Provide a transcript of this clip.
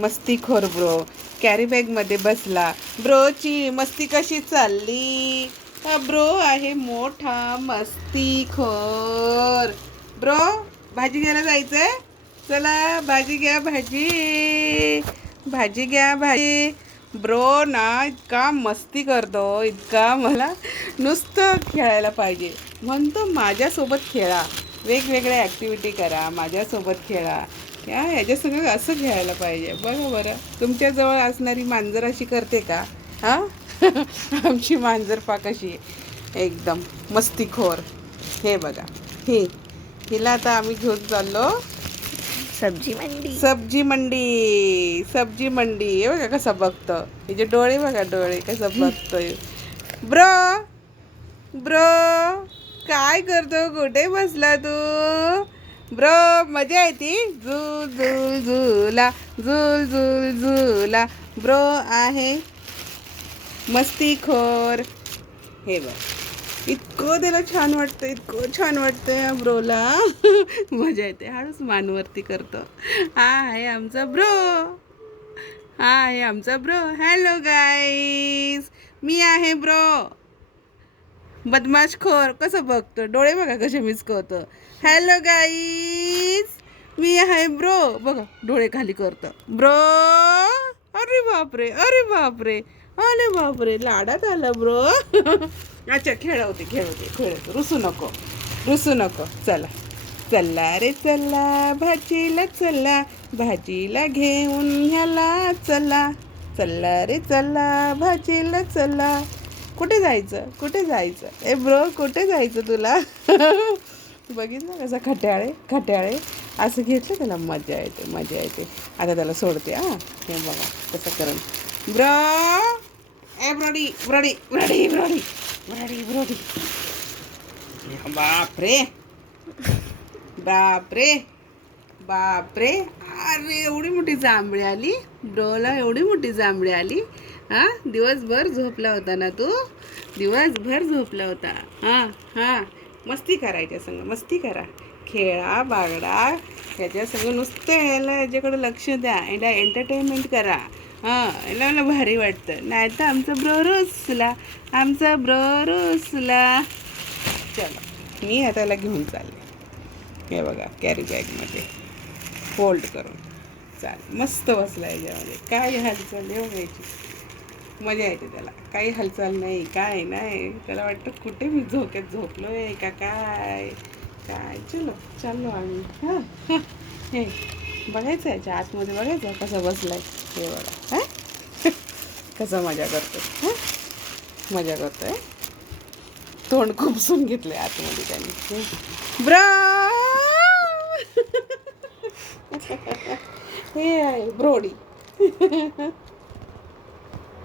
मस्तीखोर bro carry बॅगमध्ये बसला. ब्रोची मस्ती कशी चालली? हा ब्रो आहे मोठा मस्तीखोर. ब्रो भाजी घ्यायला जायचंय. चला भाजी घ्या, भाजी भाजी घ्या, भाजी. ब्रो ना इतका मस्ती करतो, इतका मला नुसतं खेळायला पाहिजे. म्हणतो माझ्यासोबत खेळा, वेगवेगळ्या ॲक्टिव्हिटी करा, माझ्यासोबत खेळा. याच्यासंग असं खेळायला पाहिजे. बघा बरं, तुमच्याजवळ असणारी मांजर अशी करते का? हां आमची मांजर पा कशी एकदम मस्तीखोर. हे बघा, हिला आता आम्ही घेऊन चाललो सब्जी मंडी. सब्जी मंडी. हे बघा कसं बघतं, हिचे डोळे बघा, डोळे कसं बघतोय. ब्रो ब्रो काय करतो? कुठे बसला तू? ब्रो मजा येते. झूल झूल झुला, झूल झूल झुला. ब्रो आहे मस्तीखोर. हे बघ, इतकं त्याला छान वाटतं, इतकं छान वाटतं या ब्रोला. मजा येते. हळूच मानवरती करतो. हा आहे आमचा ब्रो, हा आहे आमचा ब्रो. हॅलो गाईज, मी आहे ब्रो. बदमाशखोर कसं बघतो, डोळे बघा कसे मिचकवतं. हॅलो गाईज, मी आहे ब्रो. बघा डोळे खाली करतं ब्रो. अरे बापरे, अरे बापरे, अरे बापरे, लाडात आला ब्रो. अच्छा खेळवते. रुसू नको. चला रे चला, भाजीला चला, भाजीला घेऊन ह्याला चला रे चला, भाजीला चला. कुठे जायचं ए ब्रो, कुठे जायचं तुला? बघितलं कसं खट्याळे असं घेतलं त्याला. मजा येते. आता त्याला सोडते. हे बघा कसं करून. ब्रो ए ब्रोडी. बापरे, अरे एवढी मोठी जांभळी आली ब्रोला, एवढी मोठी जांभळी आली. दिवसभर झोपला होता ना तू? दिवसभर झोपला होता. हां मस्ती करायच्या संग, मस्ती करा, खेळा बागडा ह्याच्या संग. नुसतं याच्याकडे लक्ष द्या, याला एंटरटेनमेंट करा. याला मला भारी वाटतं. नाही तर आमचा ब्रो रुसला. चला मी आता याला घेऊन चालले. हे बघा कॅरी बॅगमध्ये फोल्ड करून मस्त बसला याच्यामध्ये. काय हालचाल आहे याची, मजा येते त्याला. काही हालचाल नाही, काय नाही. त्याला वाटतं कुठे मी झोक्यात झोपलोय का काय. चाललो आम्ही. हे बघायचं याच्या आतमध्ये, बघायचं कसं बसलाय. हे बघा कसं मजा करतोय. तोंड खुपसून घेतलंय आतमध्ये त्यांनी. ब्रा हे आहे ब्रोडी.